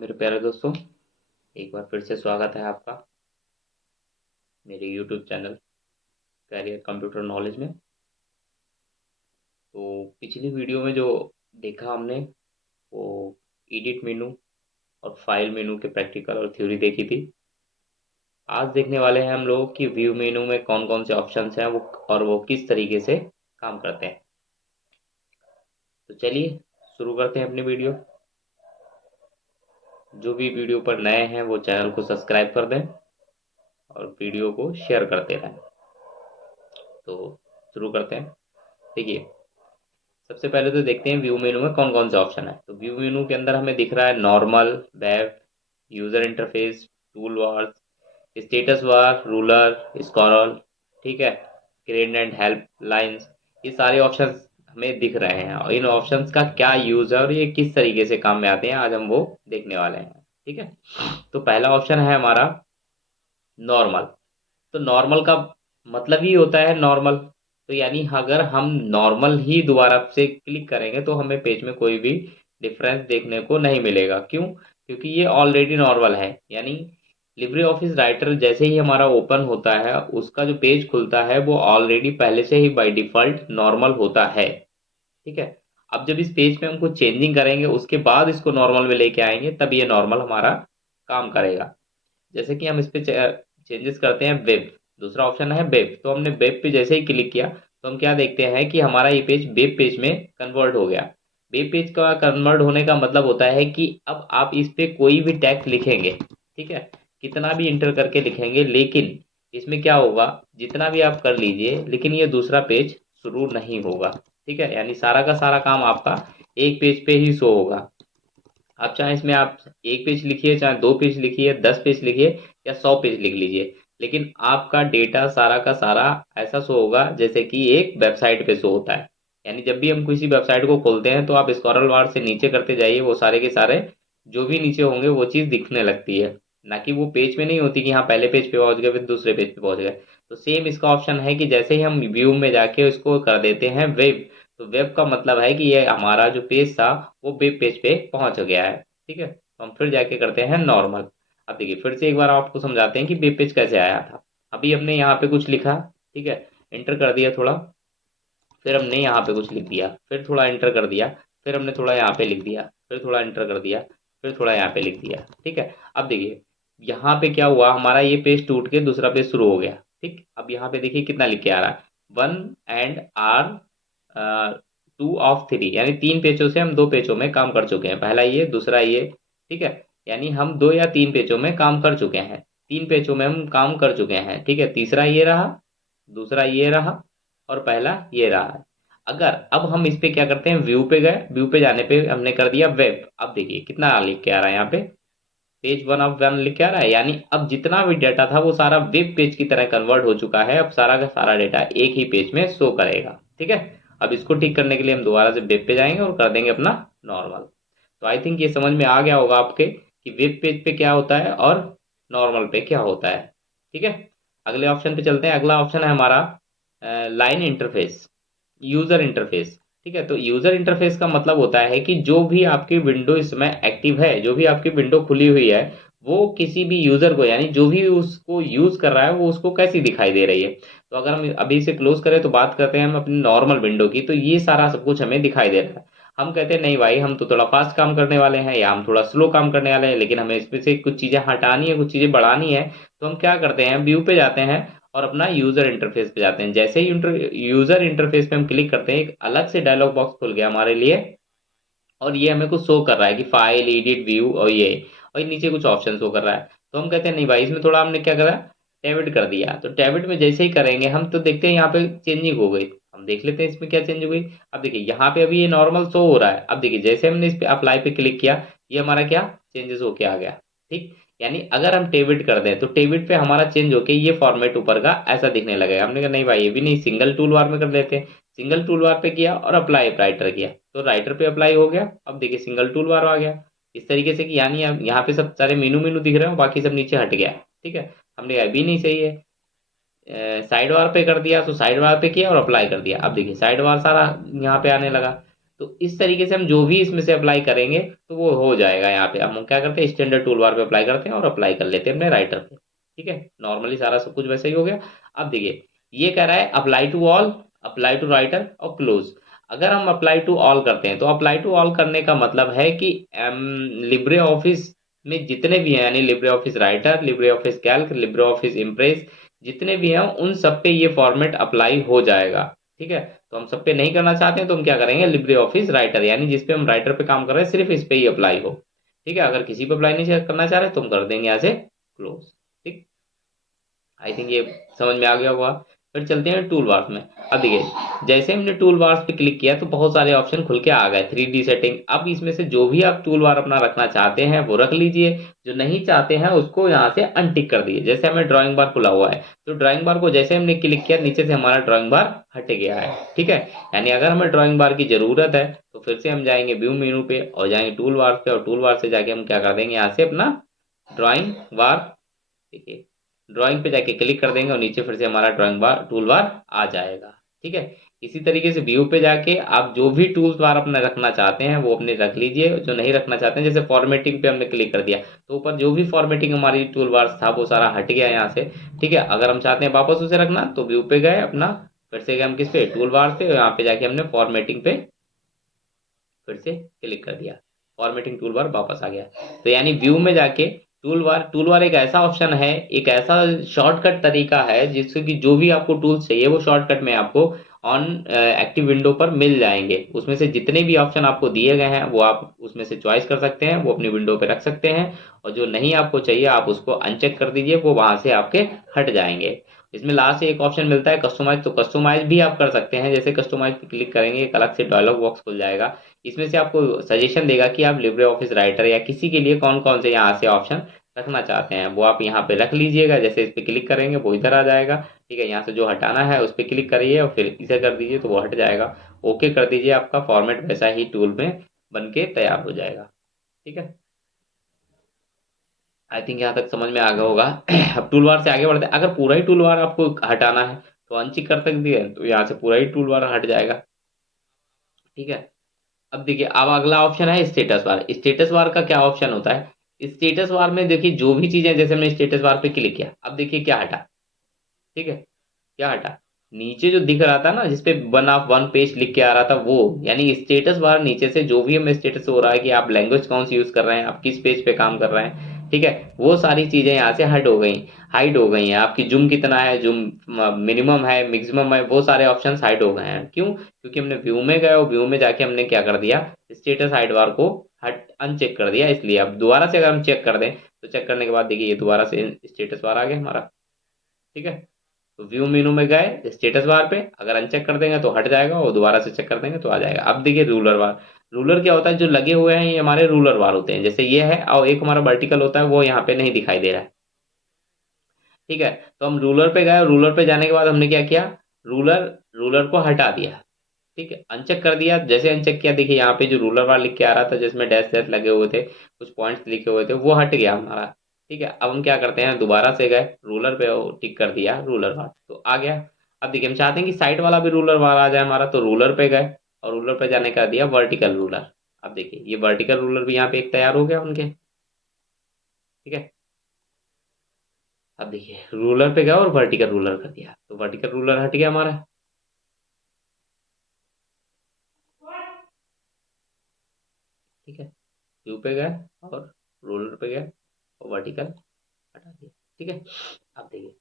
मेरे प्यारे दोस्तों, एक बार फिर से स्वागत है आपका मेरे YouTube channel career computer knowledge में। तो पिछली वीडियो में जो देखा हमने वो एडिट मेनू और फाइल मेनू के प्रैक्टिकल और थ्योरी देखी थी। आज देखने वाले हैं हम लोग कि व्यू मेनू में कौन कौन से ऑप्शंस हैं वो और वो किस तरीके से काम करते हैं। तो चलिए शुरू करते हैं अपनी वीडियो। जो भी वीडियो पर नए हैं वो चैनल को सब्सक्राइब कर दें और वीडियो को शेयर करते रहें। तो शुरू करते हैं। देखिए, सबसे पहले तो देखते हैं व्यू मेनू में कौन कौन से ऑप्शन है। तो व्यू मेनू के अंदर हमें दिख रहा है normal, web, user interface, tool bars, status bar, ruler, scroll, ठीक है, ग्रेड एंड हेल्प लाइंस। ये सारे ऑप्शंस हमें दिख रहे हैं और इन ऑप्शंस का क्या यूज है और ये किस तरीके से काम में आते हैं आज हम वो देखने वाले हैं। ठीक है, तो पहला ऑप्शन है हमारा नॉर्मल। तो नॉर्मल का मतलब ही होता है नॉर्मल। तो यानी अगर हम नॉर्मल ही दोबारा से क्लिक करेंगे तो हमें पेज में कोई भी डिफरेंस देखने को नहीं मिलेगा। क्यों? क्योंकि ये ऑलरेडी नॉर्मल है। यानी लिब्रे ऑफिस राइटर जैसे ही हमारा ओपन होता है उसका जो पेज खुलता है वो ऑलरेडी पहले से ही बाय डिफॉल्ट नॉर्मल होता है। ठीक है, अब जब इस पेज पे हम कुछ चेंजिंग करेंगे उसके बाद इसको नॉर्मल में लेके आएंगे तब ये नॉर्मल हमारा काम करेगा। जैसे कि हम इस पे चेंजेस करते हैं वेब। दूसरा ऑप्शन है वेब। तो हमने वेब पे जैसे ही क्लिक किया तो हम क्या देखते हैं कि हमारा ये पेज वेब पेज में कन्वर्ट हो गया। वेब पेज का कन्वर्ट होने का मतलब होता है कि अब आप इस पे कोई भी टैक्स लिखेंगे, ठीक है, कितना भी इंटर करके लिखेंगे, लेकिन इसमें क्या होगा, जितना भी आप कर लीजिए लेकिन ये दूसरा पेज शुरू नहीं होगा। ठीक है, यानी सारा का सारा काम आपका एक पेज पे ही शो होगा। आप चाहे इसमें आप एक पेज लिखिए, चाहे दो पेज लिखिए, 10 पेज लिखिए या 100 पेज लिख लीजिए, लेकिन आपका डेटा सारा का सारा ऐसा शो होगा जैसे कि एक वेबसाइट पे शो होता है। यानी जब भी हम किसी वेबसाइट को खोलते हैं तो आप स्क्रॉल बार से नीचे करते जाइए, वो सारे के सारे जो भी नीचे होंगे वो चीज़ दिखने लगती है। ना कि वो पेज में नहीं होती कि हाँ पहले पेज पे पहुंच गए फिर दूसरे पेज पे पहुंच गए। तो सेम इसका ऑप्शन है कि जैसे ही हम व्यू में जाके इसको कर देते हैं वेब, तो वेब का मतलब है कि ये हमारा जो पेज था वो वेब पेज पे पहुंच गया है। ठीक है, तो हम फिर जाके करते हैं नॉर्मल। अब देखिए फिर से एक बार आपको समझाते हैं कि वेब पेज कैसे आया था। अभी हमने यहाँ पे कुछ लिखा, ठीक है, एंटर कर दिया थोड़ा, फिर हमने यहाँ पे कुछ लिख दिया, फिर थोड़ा एंटर कर दिया, फिर हमने थोड़ा यहाँ पे लिख दिया, फिर थोड़ा एंटर कर दिया, फिर थोड़ा यहाँ पे लिख दिया। ठीक है, अब देखिए यहाँ पे क्या हुआ, हमारा ये पेज टूट के दूसरा पेज शुरू हो गया। ठीक, अब यहाँ पे देखिए कितना लिख के आ रहा है, 1 and R 2 of 3, यानी 3 पेजों से हम 2 पेजों में काम कर चुके हैं। पहला ये, दूसरा ये। ठीक है, यानी हम 2 या 3 पेजों में काम कर चुके हैं। 3 पेजों में हम काम कर चुके हैं। ठीक है, तीसरा ये रहा, दूसरा ये रहा और पहला ये रहा है। अगर अब हम इस पे क्या करते हैं, व्यू पे गए, व्यू पे जाने पे हमने कर दिया वेब। अब देखिए कितना लिख के आ रहा है यहाँ पे, पेज 1 of 1 लिख के आ रहा है। यानी अब जितना भी डाटा था वो सारा वेब पेज की तरह कन्वर्ट हो चुका है। अब सारा का सारा डाटा एक ही पेज में शो करेगा। ठीक है, अब इसको ठीक करने के लिए हम दोबारा से वेब पे जाएंगे और कर देंगे अपना नॉर्मल। तो आई थिंक ये समझ में आ गया होगा आपके कि वेब पेज पे क्या होता है और नॉर्मल पे क्या होता है। ठीक है, अगले ऑप्शन पे चलते हैं। अगला ऑप्शन है हमारा लाइन इंटरफेस, यूजर इंटरफेस। ठीक है, तो यूजर इंटरफेस का मतलब होता है कि जो भी आपकी विंडो इसमें एक्टिव है, जो भी आपकी विंडो खुली हुई है, वो किसी भी यूजर को, यानी जो भी उसको यूज कर रहा है वो उसको कैसी दिखाई दे रही है। तो अगर हम अभी इसे क्लोज करें तो बात करते हैं हम अपनी नॉर्मल विंडो की, तो ये सारा सब कुछ हमें दिखाई दे रहा है। हम कहते हैं नहीं भाई, हम तो थोड़ा फास्ट काम करने वाले हैं या हम थोड़ा स्लो काम करने वाले हैं, लेकिन हमें इसमें से कुछ चीजें हटानी है, कुछ चीजें बढ़ानी है। तो हम क्या करते हैं, व्यू पे जाते हैं और अपना यूजर इंटरफेस पे जाते हैं। जैसे ही यूजर इंटरफेस पे हम क्लिक करते हैं एक अलग से डायलॉग बॉक्स खुल गया हमारे लिए और ये हमें कुछ शो कर रहा है कि फाइल, एडिट, व्यू और ये नीचे कुछ ऑप्शन शो कर रहा है। तो हम कहते हैं नहीं भाई, इसमें थोड़ा हमने क्या करा, टैब कर दिया। तो टैब में जैसे ही करेंगे हम तो देखते हैं यहाँ पे चेंजिंग हो गई। हम देख लेते हैं इसमें क्या चेंज हो गई। अब देखिए यहाँ पे अभी ये नॉर्मल शो हो रहा है। अब देखिए जैसे हमने इस पे अप्लाई पे क्लिक किया, ये हमारा क्या चेंजेस होके आ गया। ठीक, यानी अगर हम टेबिट कर दें तो टेबिट पे हमारा चेंज होके ये फॉर्मेट ऊपर का ऐसा दिखने लगेगा। हमने कहा नहीं भाई, ये भी नहीं, सिंगल टूल बार में कर लेते हैं। सिंगल टूल बार पे किया और अप्लाई राइटर किया तो राइटर पे अप्लाई हो गया। अब देखिए सिंगल टूल बार आ गया इस तरीके से कि यानी अब यहाँ पे सब सारे मेनू मेनू दिख रहे हो, बाकी सब नीचे हट गया। ठीक है, हमने कहा भी नहीं सही है, साइड बार पे कर दिया तो साइड बार पे किया और अप्लाई कर दिया। अब देखिए साइड बार सारा यहाँ पे आने लगा। तो इस तरीके से हम जो भी इसमें से अप्लाई करेंगे तो वो हो जाएगा। यहाँ पे हम क्या करते हैं, स्टैंडर्ड टूल बार पे अप्लाई करते हैं और अप्लाई कर लेते हैं अपने राइटर पे। ठीक है, नॉर्मली सारा सब कुछ वैसे ही हो गया। अब देखिए ये कह रहा है apply to all, apply to writer और क्लोज। अगर हम अप्लाई टू ऑल करते हैं तो अप्लाई टू ऑल करने का मतलब है कि लिब्रे ऑफिस में जितने भी हैं, यानी Libre office writer, Libre office Calc, Libre office impress, जितने भी हैं उन सब पे ये फॉर्मेट अप्लाई हो जाएगा। ठीक है, तो हम सब पे नहीं करना चाहते हैं तो हम क्या करेंगे, लिब्रे ऑफिस राइटर यानी जिसपे हम राइटर पे काम कर रहे हैं सिर्फ इस पे ही अप्लाई हो। ठीक है, अगर किसी पे अप्लाई नहीं करना चाह रहे तो हम कर देंगे यहाँ से क्लोज। ठीक, आई थिंक ये समझ में आ गया होगा। फिर चलते हैं टूल बार्स में। अब देखिए जैसे हमने टूल बार्स पे क्लिक किया तो बहुत सारे ऑप्शन खुल के आ गए, 3D सेटिंग। अब इसमें से जो भी आप टूल बार अपना रखना चाहते हैं वो रख लीजिए, जो नहीं चाहते हैं उसको यहाँ से अनटिक कर दिए। जैसे हमें ड्राइंग बार खुला हुआ है तो ड्राइंग बार को जैसे हमने क्लिक किया नीचे से हमारा ड्राइंग बार हट गया है। ठीक है, यानी अगर हमें ड्राइंग बार की जरूरत है तो फिर से हम जाएंगे व्यू मेनू पे और जाएंगे टूल बार पे, और टूल बार से जाके हम क्या कर देंगे, यहाँ से अपना ड्राइंग बार, देखिए ड्राइंग पे जाके क्लिक कर देंगे और नीचे फिर से हमारा ड्राइंग बार टूल बार आ जाएगा। ठीक है, इसी तरीके से व्यू पे जाके आप जो भी टूल बार अपने रखना चाहते हैं वो अपने रख लीजिए, जो नहीं रखना चाहते हैं जैसे फॉर्मेटिंग पे हमने क्लिक कर दिया तो ऊपर जो भी फॉर्मेटिंग हमारी टूल बार था वो सारा हट गया यहाँ से। ठीक है, अगर हम चाहते हैं वापस उसे रखना तो व्यू पे गए अपना, फिर से गए हम किस पे, टूल बार पे, और यहाँ पे जाके हमने फॉर्मेटिंग पे फिर से क्लिक कर दिया, फॉर्मेटिंग टूल बार वापस आ गया। तो यानी व्यू में जाके टूल बार एक ऐसा ऑप्शन है, एक ऐसा शॉर्टकट तरीका है जिससे कि जो भी आपको टूल्स चाहिए वो शॉर्टकट में आपको ऑन एक्टिव विंडो पर मिल जाएंगे। उसमें से जितने भी ऑप्शन आपको दिए गए हैं वो आप उसमें से चॉइस कर सकते हैं, वो अपनी विंडो पे रख सकते हैं, और जो नहीं आपको चाहिए आप उसको अनचेक कर दीजिए, वो वहां से आपके हट जाएंगे। इसमें लास्ट एक ऑप्शन मिलता है कस्टमाइज, तो कस्टमाइज भी आप कर सकते हैं। जैसे कस्टमाइज पे क्लिक करेंगे एक अलग से डायलॉग बॉक्स खुल जाएगा, इसमें से आपको सजेशन देगा कि आप लिब्रे ऑफिस राइटर या किसी के लिए कौन कौन से यहाँ से ऑप्शन रखना चाहते हैं, वो आप यहाँ पे रख लीजिएगा। जैसे इस पे क्लिक करेंगे वो इधर आ जाएगा। ठीक है, यहाँ से जो हटाना है उस पर क्लिक करिए और फिर इसे कर दीजिए तो वो हट जाएगा। ओके कर दीजिए, आपका फॉर्मेट वैसा ही टूल में बन के तैयार हो जाएगा। ठीक है, आई थिंक यहाँ तक समझ में आ गया होगा। अब टूल बार से आगे बढ़ते हैं। अगर पूरा ही टूल बार आपको हटाना है तो अनचिक कर सकती है, तो यहाँ से पूरा ही टूल बार हट जाएगा। ठीक है, अब देखिए अब अगला ऑप्शन है स्टेटस बार। स्टेटस बार का क्या ऑप्शन होता है, स्टेटस बार में देखिए जो भी चीजें, जैसे हमने स्टेटस बार पे क्लिक किया अब देखिए क्या हटा। ठीक है, क्या हटा, नीचे जो दिख रहा था ना जिसपे वन ऑफ वन पेज लिख के आ रहा था वो, यानी स्टेटस बार नीचे से जो भी हमें स्टेटस हो रहा है कि आप लैंग्वेज कौन सी यूज कर रहे हैं, आप किस पेज पे काम कर रहे हैं। ठीक है, वो सारी चीजें यहाँ से हट हो गई, हाइड हो गई हैं। आपकी जूम कितना है, जूम मिनिमम है, मैक्सिमम है, वो सारे ऑप्शन हाइड हो गए हैं। क्यों, क्योंकि हमने व्यू में गए और व्यू में जाके हमने क्या कर दिया, स्टेटस हाइड बार को हट अनचेक कर दिया। इसलिए अब दोबारा से अगर हम चेक कर दें तो चेक करने के बाद देखिए ये दोबारा से स्टेटस बार आ गया हमारा। ठीक है, तो व्यू मेनू में गए स्टेटस बार पे, अगर अनचेक कर देंगे तो हट जाएगा और दोबारा से चेक कर देंगे तो आ जाएगा। अब देखिए रूलर बार, रूलर क्या होता है, जो लगे हुए हैं ये हमारे रूलर बार होते हैं, जैसे ये है, और एक हमारा वर्टिकल होता है वो यहाँ पे नहीं दिखाई दे रहा है। ठीक है, तो हम रूलर पे गए, रूलर पे जाने के बाद हमने क्या किया, रूलर रूलर को हटा दिया। ठीक है, अनचेक कर दिया। जैसे अनचेक किया देखिए यहाँ पे जो रूलर बार लिख के आ रहा था जिसमें डैश डैश लगे हुए थे, कुछ पॉइंट्स लिखे हुए थे, वो हट गया हमारा। ठीक है, अब हम क्या करते हैं, दोबारा से गए रूलर पे और टिक कर दिया रूलर बार तो आ गया। अब देखिए हम चाहते हैं कि साइड वाला भी रूलर बार आ जाए हमारा, तो रूलर पे गए और रूलर पे जाने का दिया वर्टिकल रूलर। अब देखिए ये वर्टिकल रूलर भी यहाँ पे एक तैयार हो गया उनके। ठीक है, अब देखिए रूलर पे गया और वर्टिकल रूलर कर दिया तो वर्टिकल रूलर हट गया हमारा। ठीक है, व्यू पे गए और रूलर पे गए और वर्टिकल हटा दिया। ठीक है, अब देखिए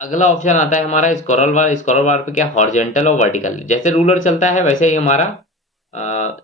अगला ऑप्शन आता है हमारा स्क्रॉल बार। स्क्रॉल बार पे क्या, हॉरिजेंटल और वर्टिकल, जैसे रूलर चलता है वैसे ही हमारा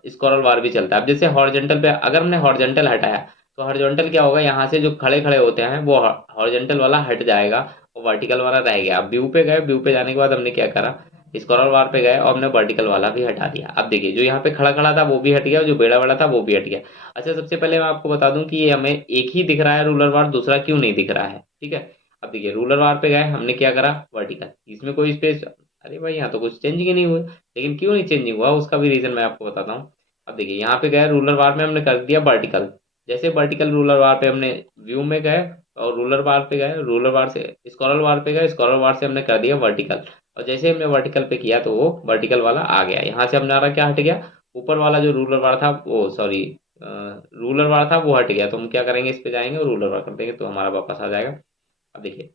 स्क्रॉल बार भी चलता है। अब जैसे हॉरिजेंटल पे अगर हमने हॉरिजेंटल हटाया तो हॉरिजेंटल क्या होगा, यहाँ से जो खड़े खड़े होते हैं वो हॉरिजेंटल वाला हट जाएगा और वर्टिकल वाला रह गया। अब व्यू पे गए, व्यू पे जाने के बाद हमने क्या करा, स्क्रॉल बार पे गए और हमने वर्टिकल वाला भी हटा दिया। अब देखिए जो यहाँ पे खड़ा खड़ा था वो भी हट गया और जो बेड़ा बड़ा था वो भी हट गया। अच्छा सबसे पहले मैं आपको बता दूं कि ये हमें एक ही दिख रहा है रूलर बार, दूसरा क्यों नहीं दिख रहा है। ठीक है, अब देखिए रूलर बार पे गए, हमने क्या करा, वर्टिकल, इसमें कोई स्पेस, अरे भाई यहाँ तो कुछ चेंजिंग ही नहीं हुआ। लेकिन क्यों नहीं चेंजिंग हुआ उसका भी रीजन मैं आपको बताता हूँ। अब देखिए यहाँ पे गए रूलर बार में हमने कर दिया वर्टिकल, जैसे वर्टिकल रूलर बार पे हमने व्यू में गए और रूलर बार पे गए, रूलर बार से स्क्रॉल बार पे गए, स्क्रॉल बार से हमने कर दिया वर्टिकल। और जैसे हमने वर्टिकल पे किया तो वो वर्टिकल वाला आ गया। यहाँ से हमारा क्या हट गया, ऊपर वाला जो रूलर बार था वो सॉरी रूलर बार था वो हट गया। तो हम क्या करेंगे, इस पे जाएंगे और रूलर बार कर देंगे तो हमारा वापस आ जाएगा। अब देखिए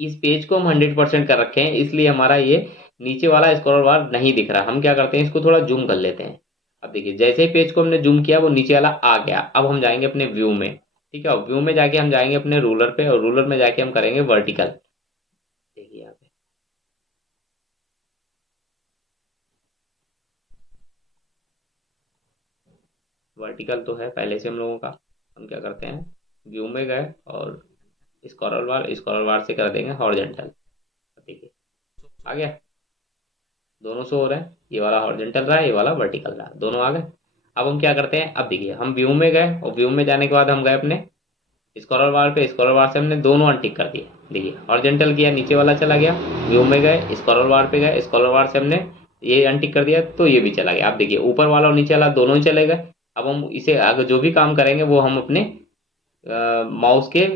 इस पेज को हम 100% कर रखे हैं, इसलिए हमारा ये नीचे वाला स्क्रॉल बार नहीं दिख रहा। हम क्या करते हैं, इसको थोड़ा जूम कर लेते हैं। अब देखिए जैसे ही पेज को हमने जूम किया वो नीचे वाला आ गया। अब हम जाएंगे अपने व्यू में, ठीक है, और व्यू में जाके हम जाएंगे अपने रूलर पे, और रूलर में जाके हम करेंगे वर्टिकल। देखिए यहाँ पे वर्टिकल तो है पहले से हम लोगों का। हम क्या करते हैं, व्यू में गए और स्क्रॉल बार से कर देंगे हॉरिजॉन्टल। देखिए आ गया, दोनों शो हो रहे हैं, ये वाला हॉरिजॉन्टल रहा है, ये वाला वर्टिकल रहा, दोनों आ गए। अब हम क्या करते हैं, अब देखिए हम व्यू में गए और व्यू में जाने के बाद हम गए अपने स्क्रॉल बार पे। स्क्रॉल बार से हमने दोनों अनटिक कर दिए। देखिए हॉरिजॉन्टल किया, नीचे वाला चला गया। व्यू में गए, स्क्रॉल बार पे गए, स्क्रॉल बार से हमने ये अनटिक कर दिया तो ये भी चला गया। आप देखिए ऊपर वाला और नीचे वाला दोनों ही चले गए। अब हम इसे आगे जो भी काम करेंगे वो हम अपने माउस के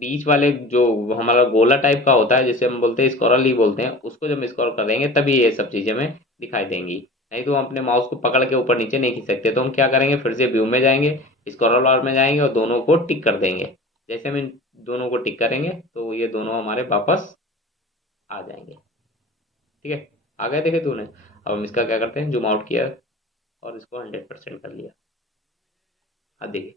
बीच वाले जो हमारा गोला टाइप का होता है जिसे हम बोलते हैं स्क्रॉल ही बोलते हैं, उसको जब हम स्क्रॉल कर देंगे तभी ये सब चीजें हमें दिखाई देंगी। नहीं तो हम अपने माउस को पकड़ के ऊपर नीचे नहीं खींच सकते। तो हम क्या करेंगे, फिर से व्यू में जाएंगे, स्क्रॉल बार में जाएंगे और दोनों को टिक कर देंगे। जैसे हम इन दोनों को टिक करेंगे तो ये दोनों हमारे वापस आ जाएंगे। ठीक है, आ गए देखे तूने। अब हम इसका क्या करते हैं, जूम आउट किया और इसको 100% कर लिया। अब देखिए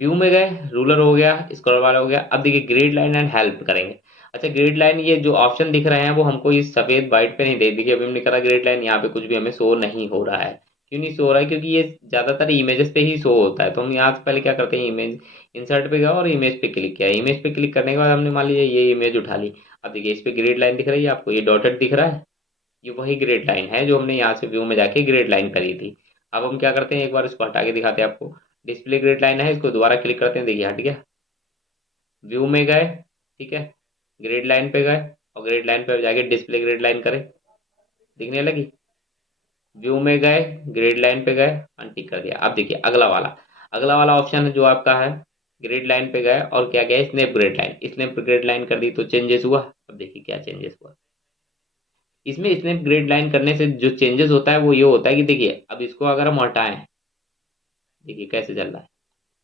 व्यू में गए, रूलर हो गया, स्क्रॉल बार हो गया। अब देखिए ग्रिड लाइन एंड हेल्प करेंगे। अच्छा ग्रिड लाइन, ये जो ऑप्शन दिख रहे हैं वो हमको इस सफेद वाइट पे नहीं दे। देखिए अभी हमने करा ग्रिड लाइन, यहाँ पे कुछ भी हमें शो नहीं हो रहा है। क्यों नहीं शो हो रहा है, क्योंकि ये ज्यादातर इमेजेस पे ही शो होता है। तो हम यहाँ से पहले क्या करते हैं, इमेज इंसर्ट पे गए और इमेज पे क्लिक किया। इमेज पे क्लिक करने के बाद हमने मान लीजिए ये इमेज उठा ली। अब देखिए इस पे ग्रिड लाइन दिख रही है आपको, ये डॉटेड दिख रहा है, ये वही ग्रेड लाइन है जो हमने यहाँ से व्यू में जाके ग्रेड लाइन करी थी। अब हम क्या करते हैं, एक बार इसको हटा के दिखाते हैं आपको। डिस्प्ले ग्रेड लाइन है, इसको दोबारा क्लिक करते हैं, देखिए हट गया। व्यू में गए, ठीक है, ग्रेड लाइन पे गए और ग्रेड लाइन पे जाके डिस्प्ले ग्रेड लाइन करें, दिखने लगी। व्यू में गए, ग्रेड लाइन पे गए, अनटिक कर दिया। अब देखिए अगला वाला ऑप्शन है जो आपका है, ग्रेड लाइन पे गए और क्या गया, snap grade line, snap grade line कर दी तो चेंजेस हुआ। अब देखिए क्या चेंजेस हुआ इसमें। स्नैप ग्रेड लाइन करने से जो चेंजेस होता है वो ये होता है कि देखिए अब इसको अगर हम हटाएं, देखिए कैसे चल रहा है,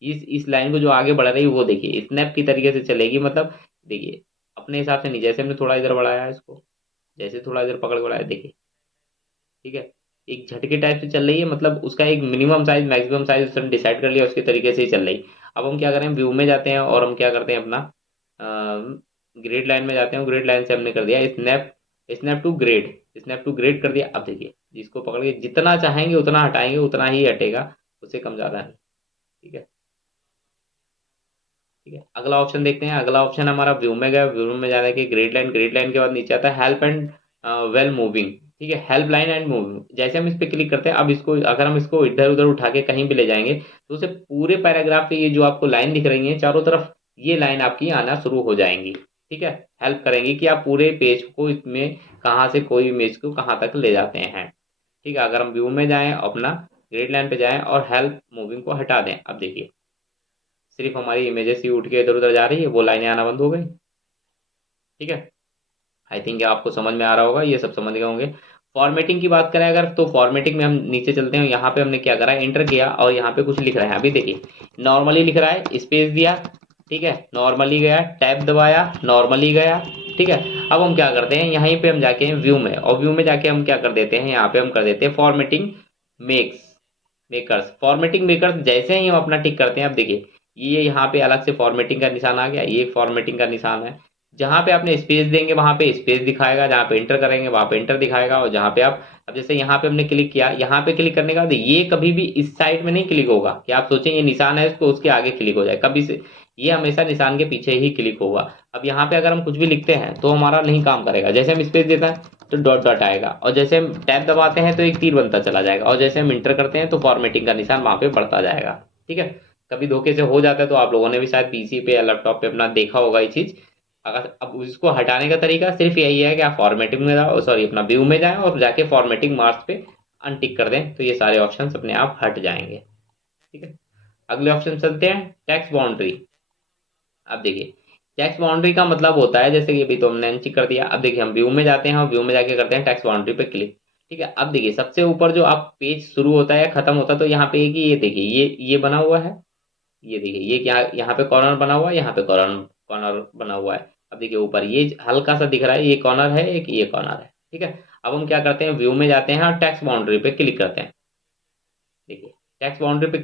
इस लाइन को जो आगे बढ़ रही है वो देखिए स्नैप की तरीके से चलेगी। मतलब देखिए अपने हिसाब से नहीं, जैसे हमने थोड़ा इधर बढ़ाया है इसको, जैसे थोड़ा इधर पकड़ के बढ़ाया देखिए, ठीक है, एक झटके टाइप से चल रही है। मतलब उसका एक मिनिमम साइज मैक्सिमम साइज उसने डिसाइड कर लिया, उसके तरीके से ही चल रही। अब हम क्या करें, व्यू में जाते हैं और हम क्या करते हैं अपना ग्रेड लाइन में जाते हैं। ग्रेड लाइन से हमने कर दिया स्नैप, स्नैप टू ग्रेड कर दिया। अब देखिए इसको पकड़ के जितना चाहेंगे उतना हटाएंगे, उतना ही हटेगा, उससे कम ज्यादा नहीं। ठीक है, ठीक है, अगला ऑप्शन देखते हैं। अगला ऑप्शन हमारा व्यू में गया, व्यू में जाने के ग्रेड लाइन के बाद नीचे आता है हेल्प एंड वेल मूविंग। ठीक है, हेल्प लाइन एंड मूविंग, जैसे हम इस पे क्लिक करते हैं, अब इसको अगर हम इसको इधर उधर उठा के कहीं भी ले जाएंगे तो उसे पूरे पैराग्राफ पे ये जो आपको लाइन दिख रही है चारों तरफ, ये लाइन आपकी आना शुरू हो जाएंगी। ठीक है, हेल्प करेंगी कि आप पूरे पेज को इसमें कहाँ से कोई इमेज को कहाँ तक ले जाते हैं। ठीक है, अगर हम व्यू में जाएं अपना ग्रेड लाइन पे जाएं और हेल्प मूविंग को हटा दें, अब देखिए सिर्फ हमारी इमेजेस ही उठ के इधर उधर जा रही है, वो लाइनें आना बंद हो गई। ठीक है, आई थिंक आपको समझ में आ रहा होगा, ये सब समझ गए होंगे। फॉर्मेटिंग की बात करें अगर, तो फॉर्मेटिंग में हम नीचे चलते हैं। यहाँ पे हमने क्या करा है, एंटर किया और यहाँ पे कुछ लिख रहा है। अभी देखिए नॉर्मली लिख रहा है, स्पेस दिया, ठीक है, नॉर्मली गया, टैब दबाया, नॉर्मली गया। ठीक है, अब हम क्या करते हैं, यहीं पे हम जाके व्यू में, और व्यू में जाके हम क्या कर देते हैं, यहाँ पे हम कर देते हैं formatting makes makers. Formatting makers जैसे ही हम अपना टिक करते हैं, अब देखिए ये यहाँ पे अलग से फॉर्मेटिंग का निशान आ गया, ये फॉर्मेटिंग का निशान है। जहां पे आपने स्पेस देंगे वहां पे स्पेस दिखाएगा, जहां पे इंटर करेंगे वहां पे इंटर दिखाएगा, और जहां पे आप अब जैसे यहाँ पे हमने क्लिक किया, यहाँ पे क्लिक करने के बाद ये कभी भी इस साइड में नहीं क्लिक होगा कि आप सोचें ये निशान है इसको उसके आगे क्लिक हो जाए, कभी से ये हमेशा निशान के पीछे ही क्लिक होगा। अब यहाँ पे अगर हम कुछ भी लिखते हैं तो हमारा नहीं काम करेगा। जैसे हम स्पेस देते हैं तो डॉट डॉट आएगा, और जैसे हम टैब दबाते हैं तो एक तीर बनता चला जाएगा, और जैसे हम इंटर करते हैं तो फॉर्मेटिंग का निशान वहां पे बढ़ता जाएगा। ठीक है, कभी धोखे से हो जाता है तो आप लोगों ने भी शायद पीसी पे या लैपटॉप पे अपना देखा होगा ये चीज। अगर अब इसको हटाने का तरीका सिर्फ यही है कि आप फॉर्मेटिंग में जाओ, सॉरी अपना व्यू में जाएं और जाके फॉर्मेटिंग मार्क्स पे अनटिक कर दें तो ये सारे ऑप्शंस अपने आप हट जाएंगे। ठीक है, अगले ऑप्शन चलते हैं, टेक्स्ट बाउंड्री। अब देखिए टैक्स बाउंड्री का मतलब होता है, जैसे कि अभी तो हमने अनचेक कर दिया। अब देखिए हम व्यू में जाते हैं और व्यू में जाके करते हैं टैक्स बाउंड्री पे क्लिक। ठीक है, अब देखिए सबसे ऊपर जो आप पेज शुरू होता है या खत्म होता है, तो यहाँ पे एक ये देखिए ये बना हुआ है। ये देखिए ये क्या, यहाँ पे कॉर्नर बना हुआ है, यहाँ पे कॉर्नर कॉर्नर बना हुआ है। अब देखिए ऊपर ये हल्का सा दिख रहा है, ये कॉर्नर है, एक ये कॉर्नर है। ठीक है, अब हम क्या करते हैं, व्यू में जाते हैं और टैक्स बाउंड्री पे क्लिक करते हैं। देखिए टैक्स बाउंड्री पे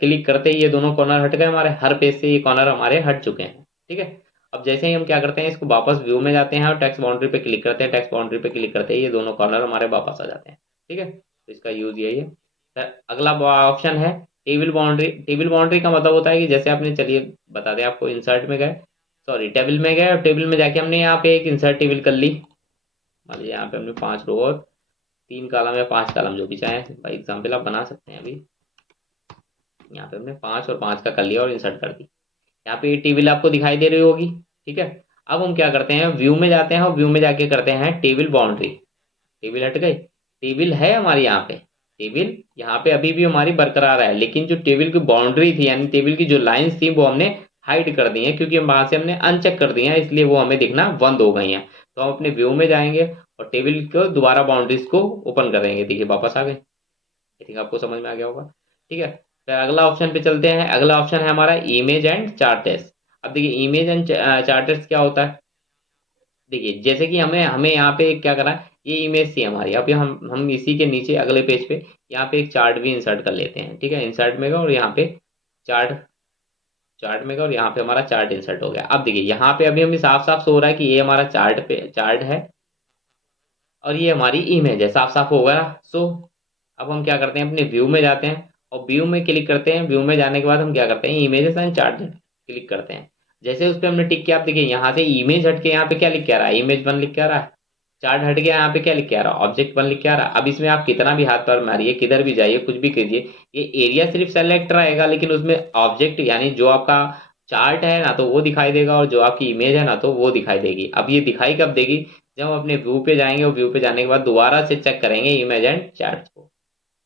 क्लिक करते ही ये दोनों कॉर्नर हट गए हमारे, हर पेज से ये कॉर्नर हमारे हट चुके हैं। ठीक है, अब जैसे ही हम क्या करते हैं, इसको वापस व्यू में जाते हैं और टैक्स बाउंड्री पे क्लिक करते हैं। टैक्स बाउंड्री पे क्लिक करते ही ये दोनों कॉर्नर हमारे वापस आ जाते हैं। ठीक है, तो इसका यूज यही है। फिर अगला ऑप्शन है टेबल बाउंड्री। टेबल बाउंड्री का मतलब होता है कि जैसे आपने, चलिए बता दें आपको, इंसर्ट में गए, सॉरी टेबल में गए, और टेबल में जाके हमने यहाँ पे एक इंसर्ट टेबल कर ली। मान लीजिए यहाँ पे हमने 5 रो और 3 कॉलम या 5 कॉलम जो भी चाहें, बाई एग्जाम्पल आप बना सकते हैं। अभी यहाँ पे हमने 5 और 5 का कर लिया और इंसर्ट कर दी। यहाँ पे ये टेबल आपको दिखाई दे रही होगी। ठीक है, अब हम क्या करते हैं, व्यू में जाते हैं और व्यू में जाके करते हैं टेबल बाउंड्री। टेबल हट गई, टेबल है हमारी यहाँ पे, टेबल यहाँ पे अभी भी हमारी बरकरार है, लेकिन जो टेबल की बाउंड्री थी यानी टेबल की जो लाइंस थी वो हमने हाइड कर दी है, क्योंकि वहां से हमने अनचेक कर दी है, इसलिए वो हमें दिखना बंद हो गई हैं। तो हम अपने व्यू में जाएंगे और टेबल को दोबारा बाउंड्रीज को ओपन करेंगे। देखिए वापस आ गए। आई थिंक आपको समझ में आ गया होगा। ठीक है, फिर अगला ऑप्शन पे चलते हैं। अगला ऑप्शन है हमारा इमेज एंड चार्टेस। अब देखिए इमेज एंड चार्टेस क्या होता है। देखिए जैसे कि हमें हमें यहाँ पे क्या करना है, ये इमेज थी हमारी, अब हम इसी के नीचे अगले पेज पे यहाँ पे एक चार्ट भी इंसर्ट कर लेते हैं। ठीक है, इंसर्ट में गए और यहाँ पे चार्ट, चार्ट में गए और यहाँ पे हमारा चार्ट इंसर्ट हो गया। अब देखिए यहाँ पे अभी हमें साफ साफ सो रहा है कि ये हमारा चार्ट पे चार्ट है और ये हमारी इमेज है, साफ साफ होगा ना। सो अब हम क्या करते हैं, अपने व्यू में जाते हैं और व्यू में क्लिक करते हैं। व्यू में जाने के बाद हम क्या करते हैं, इमेजेस एंड चार्ट क्लिक करते हैं। जैसे उस पर हमने टिक किया, आप देखिए यहाँ से इमेज हट के यहाँ पे क्या लिख के आ रहा है, इमेज 1 लिख के आ रहा है। चार्ट हट गया, यहाँ पे क्या लिख के आ रहा है, ऑब्जेक्ट 1 लिख के आ रहा है। अब इसमें आप कितना भी हाथ पैर मारिए, किधर भी जाइए, कुछ भी कीजिए, ये एरिया सिर्फ सेलेक्ट रहेगा, लेकिन उसमें ऑब्जेक्ट यानी जो आपका चार्ट है ना तो वो दिखाई देगा, और जो आपकी इमेज है ना तो वो दिखाई देगी। अब ये दिखाई कब देगी, जब हम अपने व्यू पे जाएंगे और व्यू पे जाने के बाद दोबारा से चेक करेंगे इमेज एंड चार्ट को।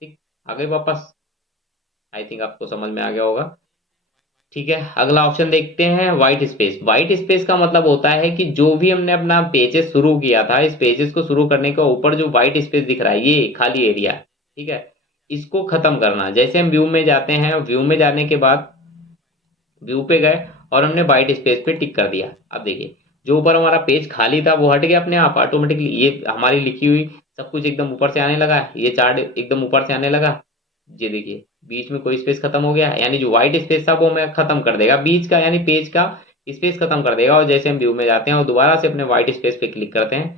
ठीक, आ गए वापस। आई थिंक आपको समझ में आ गया होगा। ठीक है, अगला ऑप्शन देखते हैं, व्हाइट स्पेस। व्हाइट स्पेस का मतलब होता है कि जो भी हमने अपना पेजेस शुरू किया था, इस पेजेस को शुरू करने के ऊपर जो व्हाइट स्पेस दिख रहा है, ये खाली एरिया, ठीक है, इसको खत्म करना। जैसे हम व्यू में जाते हैं, व्यू में जाने के बाद व्यू पे गए और हमने व्हाइट स्पेस पे टिक कर दिया। अब देखिए जो ऊपर हमारा पेज खाली था वो हट गया अपने आप ऑटोमेटिकली, ये हमारी लिखी हुई सब कुछ एकदम ऊपर से आने लगा, ये चार्ट एकदम ऊपर से आने लगा। ये देखिए बीच में कोई स्पेस खत्म हो गया, यानी जो व्हाइट स्पेस था वो हमें खत्म कर देगा, बीच का यानी पेज का स्पेस खत्म कर देगा। और जैसे हम व्यू में जाते हैं और दोबारा से अपने व्हाइट स्पेस पे क्लिक करते हैं,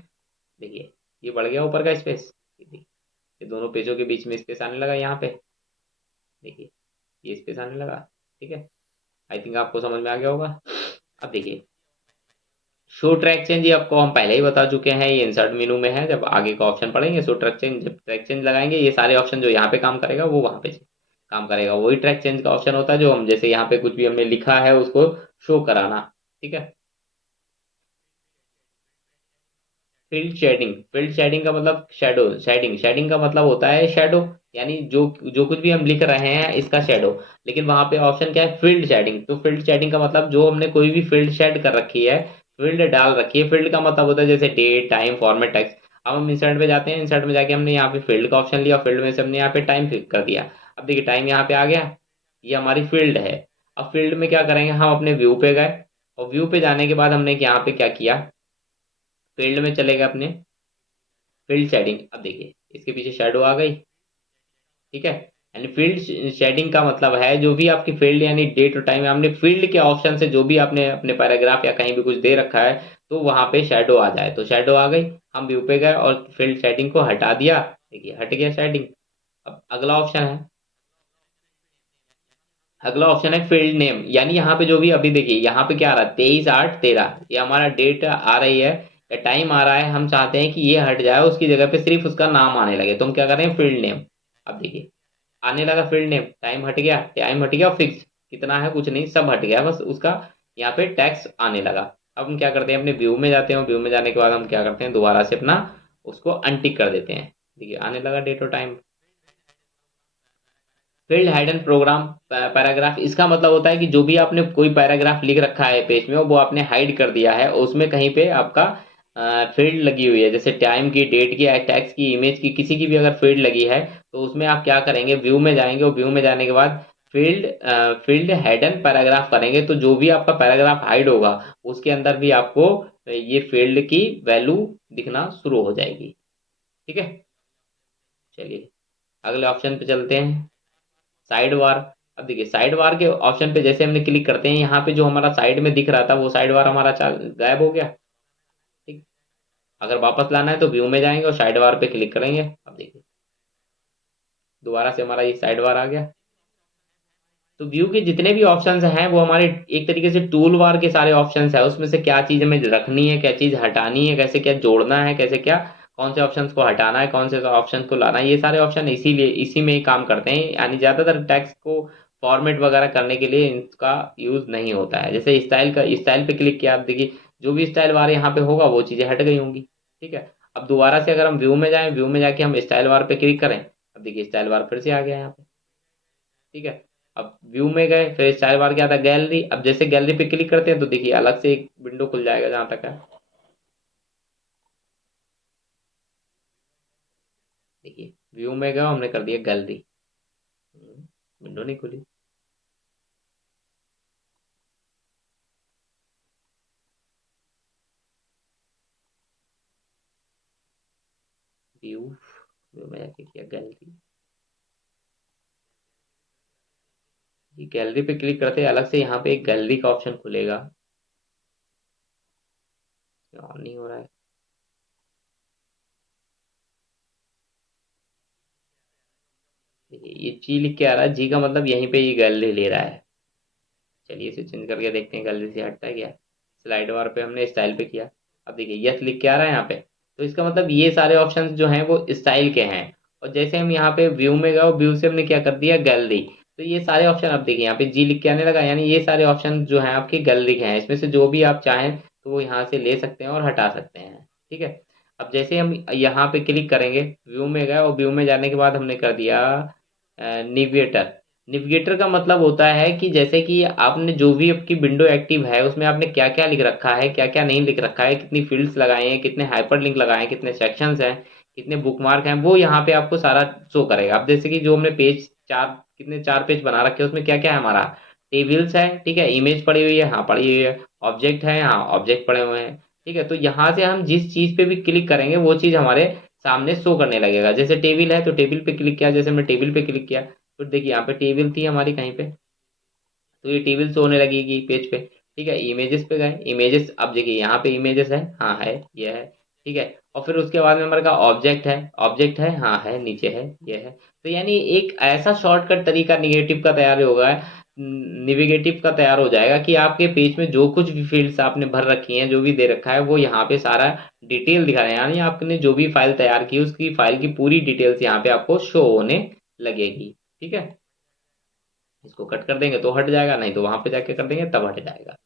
देखिए ये बढ़ गया ऊपर का स्पेस। ये दोनों पेजों के बीच में स्पेस आने लगा, यहाँ पे देखिए ये स्पेस आने लगा। ठीक है, आई थिंक आपको समझ में आ गया होगा। अब देखिए शो ट्रैक चेंज, ये आपको हम पहले ही बता चुके हैं, ये इंसर्ट मेनू में है, जब आगे का ऑप्शन पढ़ेंगे शो ट्रैक चेंज, जब ट्रैक चेंज लगाएंगे ये सारे ऑप्शन जो यहाँ पे काम करेगा वो वहाँ पे काम करेगा। वही ट्रैक चेंज का ऑप्शन होता है जो हम जैसे यहाँ पे कुछ भी हमने लिखा है उसको शो कराना। ठीक है, फील्ड शेडिंग। फील्ड शेडिंग का मतलब शेडो, शेडिंग, शेडिंग का मतलब होता है शेडो, यानी जो जो कुछ भी हम लिख रहे हैं इसका शेडो। लेकिन वहां पे ऑप्शन क्या है, फील्ड शेडिंग। तो फील्ड शेडिंग का मतलब जो हमने कोई भी फील्ड शेड कर रखी है, फील्ड डाल रखी है। फील्ड का मतलब होता है जैसे डेट, टाइम, फॉर्मेट, टेक्स्ट। अब हम इंसर्ट में जाते हैं, इंसर्ट में जाके हमने यहाँ पे फील्ड का ऑप्शन लिया, फील्ड में से हमने यहाँ पे टाइम फिक्स कर दिया। अब देखिए टाइम यहाँ पे आ गया, ये हमारी फील्ड है। अब फील्ड में क्या करेंगे, हम अपने व्यू पे गए और व्यू पे जाने के बाद हमने यहाँ पे क्या किया, फील्ड में चले गए अपने, फील्ड शेडिंग। अब देखिए इसके पीछे शेडो आ गई। ठीक है, यानी फील्ड शेडिंग का मतलब है जो भी आपकी फील्ड यानी डेट और टाइम है, हमने फील्ड के ऑप्शन से जो भी आपने अपने पैराग्राफ या कहीं भी कुछ दे रखा है तो वहां पे शेडो आ जाए, तो शेडो आ गई। हम व्यू पे गए और फील्ड शेडिंग को हटा दिया, देखिए हट गया शेडिंग। अब अगला ऑप्शन है, अगला ऑप्शन है फील्ड नेम, यानी यहाँ पे जो भी अभी देखिए यहाँ पे क्या आ रहा है, 23/8/13, ये हमारा डेट आ रही है या टाइम आ रहा है। हम चाहते हैं कि ये हट जाए, उसकी जगह पे सिर्फ उसका नाम आने लगे, तो हम क्या कर रहे हैं, फील्ड नेम। अब देखिए आने लगा फील्ड नेम, टाइम हट गया, टाइम हट गया, फिक्स कितना है कुछ नहीं, सब हट गया, बस उसका यहाँ पे टैक्स आने लगा। अब हम क्या करते हैं, अपने व्यू में जाते हैं, व्यू में जाने के बाद हम क्या करते हैं, दोबारा से अपना उसको अनटिक कर देते हैं। देखिए आने लगा डेट और time. Field hidden program paragraph, इसका मतलब होता है कि जो भी आपने कोई पैराग्राफ लिख रखा है पेज में, वो आपने हाइड कर दिया है, उसमें कहीं पे आपका फील्ड लगी हुई है, जैसे टाइम की, डेट की, टैक्स की, इमेज की, किसी की भी अगर फील्ड लगी है, तो उसमें आप क्या करेंगे, व्यू में जाएंगे, और व्यू में जाने के बाद फील्ड हाइडन पैराग्राफ करेंगे, तो जो भी आपका पैराग्राफ हाइड होगा उसके अंदर भी आपको ये फील्ड की वैल्यू दिखना शुरू हो जाएगी। ठीक है, चलिए अगले ऑप्शन पे चलते हैं, साइड बार। अब देखिए साइड बार के ऑप्शन पे जैसे हमने क्लिक करते हैं, यहाँ पे जो हमारा साइड में दिख रहा था वो साइड बार हमारा गायब हो गया। ठीक, अगर वापस लाना है तो व्यू में जाएंगे और साइड बार पे क्लिक करेंगे। अब देखिए दोबारा से हमारा ये साइड बार आ गया। तो व्यू के जितने भी ऑप्शंस हैं वो हमारे एक तरीके से टूल बार के सारे ऑप्शंस है, उसमें से क्या चीज हमें रखनी है, क्या चीज हटानी है, कैसे क्या जोड़ना है, कैसे क्या कौन से ऑप्शंस को हटाना है, कौन से ऑप्शंस को लाना है, ये सारे ऑप्शन इसीलिए इसी में ही काम करते हैं। यानी ज्यादातर टेक्स्ट को फॉर्मेट वगैरह करने के लिए इनका यूज नहीं होता है। जैसे स्टाइल का, स्टाइल पे क्लिक किया, आप देखिए जो भी स्टाइल बार यहाँ पे होगा वो चीजें हट गई होंगी। ठीक है, अब दोबारा से अगर हम व्यू में जाएं, व्यू में जाके हम स्टाइल बार पे क्लिक करें, अब देखिए स्टाइल बार फिर से आ गया यहाँ पे। ठीक है, अब व्यू में गए, फिर चार बार क्या था, गैलरी। अब जैसे गैलरी पे क्लिक करते हैं तो देखिए अलग से एक विंडो खुल जाएगा जहां तक है। देखिए व्यू में गए, हमने कर दिया गैलरी, विंडो नहीं खुली। व्यू, व्यू में जाके किया गैलरी, ये गैलरी पे क्लिक करते हैं अलग से यहाँ पे एक गैलरी का ऑप्शन खुलेगा। ऑन नहीं हो रहा है। देखिए ये जी लिख के आ रहा है, जी का मतलब यहीं पे ये गैलरी ले रहा है। चलिए इसे चेंज करके देखते हैं गैलरी से हटता है क्या। स्लाइड बार पे हमने स्टाइल पे किया, अब देखिए यस लिख के आ रहा है यहाँ पे, तो इसका मतलब ये सारे ऑप्शंस जो हैं वो स्टाइल के हैं। और जैसे हम यहाँ पे व्यू में गए, व्यू से हमने क्या कर दिया, गैलरी, तो ये सारे ऑप्शन अब देखिए यहाँ पे जी लिख के आने लगा, यानी ये सारे ऑप्शन जो हैं आपकी गैलरी के हैं, इसमें से जो भी आप चाहें तो वो यहाँ से ले सकते हैं और हटा सकते हैं। ठीक है, अब जैसे हम यहाँ पे क्लिक करेंगे, व्यू में गए और व्यू में जाने के बाद हमने कर दिया निविएटर। निविगेटर का मतलब होता है कि जैसे कि आपने जो भी आपकी विंडो एक्टिव है उसमें आपने क्या क्या लिख रखा है, क्या क्या नहीं लिख रखा है, कितनी फील्ड्स लगाए हैं, कितने हाइपर लिंक लगाए हैं, कितने सेक्शंस हैं, कितने बुकमार्क हैं, वो यहाँ पे आपको सारा शो करेगा। अब जैसे कि जो हमने पेज चार, कितने चार पेज बना रखे हैं, उसमें क्या क्या है हमारा, टेबल्स है, ठीक है, इमेज पड़ी हुई है, हाँ पड़ी हुई है, ऑब्जेक्ट है, हाँ ऑब्जेक्ट पड़े हुए हैं। ठीक है, तो यहाँ से हम जिस चीज पे भी क्लिक करेंगे वो चीज हमारे सामने शो करने लगेगा। जैसे टेबल है तो टेबल पे क्लिक किया, जैसे हमने टेबल पे क्लिक किया, तो देखिए यहाँ पे टेबल थी हमारी कहीं पे, तो ये टेबल शो होने लगेगी पेज पे। ठीक है, इमेजेस पे गए, इमेजेस, अब देखिए यहाँ पे इमेजेस है, हाँ है, ये है। ठीक है, और फिर उसके बाद में हमारे का ऑब्जेक्ट है, ऑब्जेक्ट है, हाँ है, नीचे है, ये है। तो यानी एक ऐसा शॉर्टकट तरीका निगेटिव का तैयार होगा, निविगेटिव का तैयार हो जाएगा कि आपके पेज में जो कुछ भी फील्ड्स आपने भर रखी हैं, जो भी दे रखा है, वो यहाँ पे सारा डिटेल दिखा रहे हैं, यानी आपने जो भी फाइल तैयार की उसकी फाइल की पूरी डिटेल्स यहाँ पे आपको शो होने लगेगी। ठीक है, इसको कट कर देंगे तो हट जाएगा, नहीं तो वहां पे जाके कर देंगे तब हट जाएगा।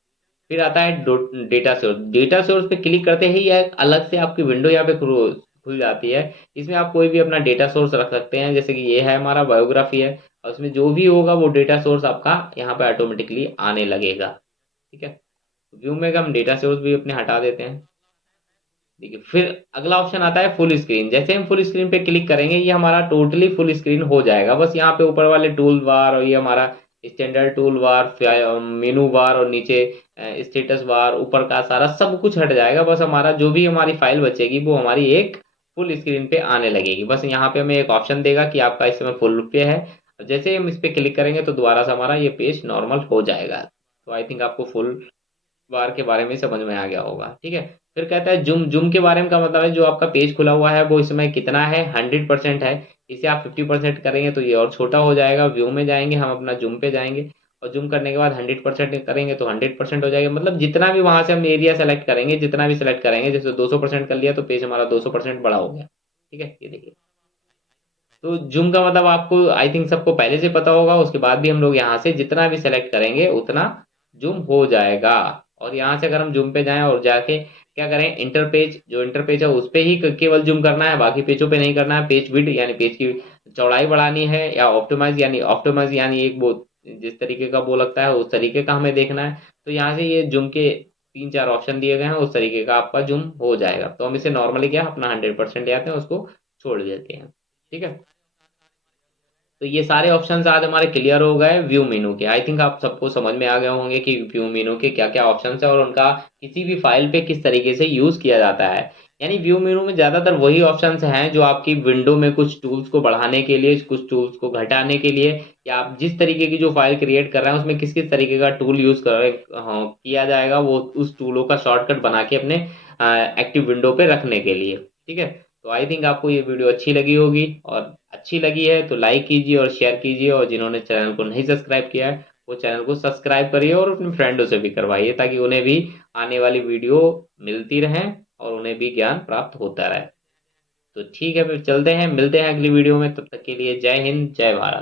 फिर आता है डेटा सोर्स। डेटा सोर्स पे क्लिक करते ही यह अलग से आपकी विंडो यहाँ पे खुल जाती है। इसमें आप कोई भी अपना डेटा सोर्स रख सकते हैं, जैसे कि ये है हमारा बायोग्राफी है, और इसमें जो भी होगा वो डेटा सोर्स आपका यहाँ पे ऑटोमेटिकली आने लगेगा। ठीक है, व्यू में हम डेटा सोर्स भी अपने हटा देते हैं। देखिए फिर अगला ऑप्शन आता है फुल स्क्रीन। जैसे हम फुल स्क्रीन पे क्लिक करेंगे ये हमारा टोटली फुल स्क्रीन हो जाएगा। बस यहाँ पे ऊपर वाले टूल बार और ये हमारा स्टैंडर्ड टूल बार, मेनू बार, और नीचे स्टेटस बार, ऊपर का सारा सब कुछ हट जाएगा। बस हमारा जो भी हमारी फाइल बचेगी वो हमारी एक फुल स्क्रीन पे आने लगेगी। बस यहाँ पे हमें एक ऑप्शन देगा कि आपका इस समय फुल पे है, जैसे हम इस पे क्लिक करेंगे तो दोबारा से हमारा ये पेज नॉर्मल हो जाएगा। तो आई थिंक आपको फुल बार के बारे में समझ में आ गया होगा। ठीक है, फिर कहता है जूम। जूम के बारे में का मतलब है जो आपका पेज खुला हुआ है वो इस समय कितना है, 100% है। इसे आप 50% करेंगे तो ये और छोटा हो जाएगा। व्यू में जाएंगे, हम अपना जूम पे जाएंगे, और जूम करने के बाद 100% करेंगे तो 100% हो जाएगा। मतलब जितना भी वहां से हम एरिया सेलेक्ट करेंगे, जितना भी सेलेक्ट करेंगे, जैसे 200% कर लिया तो पेज हमारा 200% बड़ा हो गया। ठीक है, ये देखिए। तो जूम का मतलब आपको आई थिंक सबको पहले से पता होगा, उसके बाद भी हम लोग यहाँ से जितना भी सेलेक्ट करेंगे उतना जूम हो जाएगा। और यहाँ से अगर हम जूम पे जाएं और जाके क्या करें, इंटर पेज, जो इंटर पेज है उस पे ही केवल जूम करना है, बाकी पेजों पे नहीं करना है। पेज विड्थ यानी पेज की चौड़ाई बढ़ानी है या ऑप्टिमाइज यानी एक वो जिस तरीके का वो लगता है उस तरीके का हमें देखना है। तो यहाँ से ये जूम के 3-4 ऑप्शन दिए गए हैं, उस तरीके का आपका जूम हो जाएगा। तो हम इसे नॉर्मली क्या अपना 100% ले आते हैं, उसको छोड़ देते हैं। ठीक है, तो ये सारे ऑप्शंस आज हमारे क्लियर हो गए व्यू मेनू के। आई थिंक आप सबको समझ में आ गए होंगे कि व्यू मेनू के क्या क्या ऑप्शंस है और उनका किसी भी फाइल पे किस तरीके से यूज किया जाता है। यानी व्यू मेनू में ज्यादातर वही ऑप्शंस हैं जो आपकी विंडो में कुछ टूल्स को बढ़ाने के लिए, कुछ टूल्स को घटाने के लिए, या आप जिस तरीके की जो फाइल क्रिएट कर रहे हैं उसमें किस किस तरीके का टूल यूज कर हाँ, किया जाएगा, वो उस टूलों का शॉर्टकट बना के अपने एक्टिव विंडो पे रखने के लिए। ठीक है, तो आई थिंक आपको ये वीडियो अच्छी लगी होगी, और अच्छी लगी है तो लाइक कीजिए और शेयर कीजिए, और जिन्होंने चैनल को नहीं सब्सक्राइब किया है वो चैनल को सब्सक्राइब करिए और अपने फ्रेंडों से भी करवाइए, ताकि उन्हें भी आने वाली वीडियो मिलती रहे और उन्हें भी ज्ञान प्राप्त होता रहे। तो ठीक है, फिर चलते हैं, मिलते हैं अगली वीडियो में, तब तक के लिए जय हिंद जय भारत।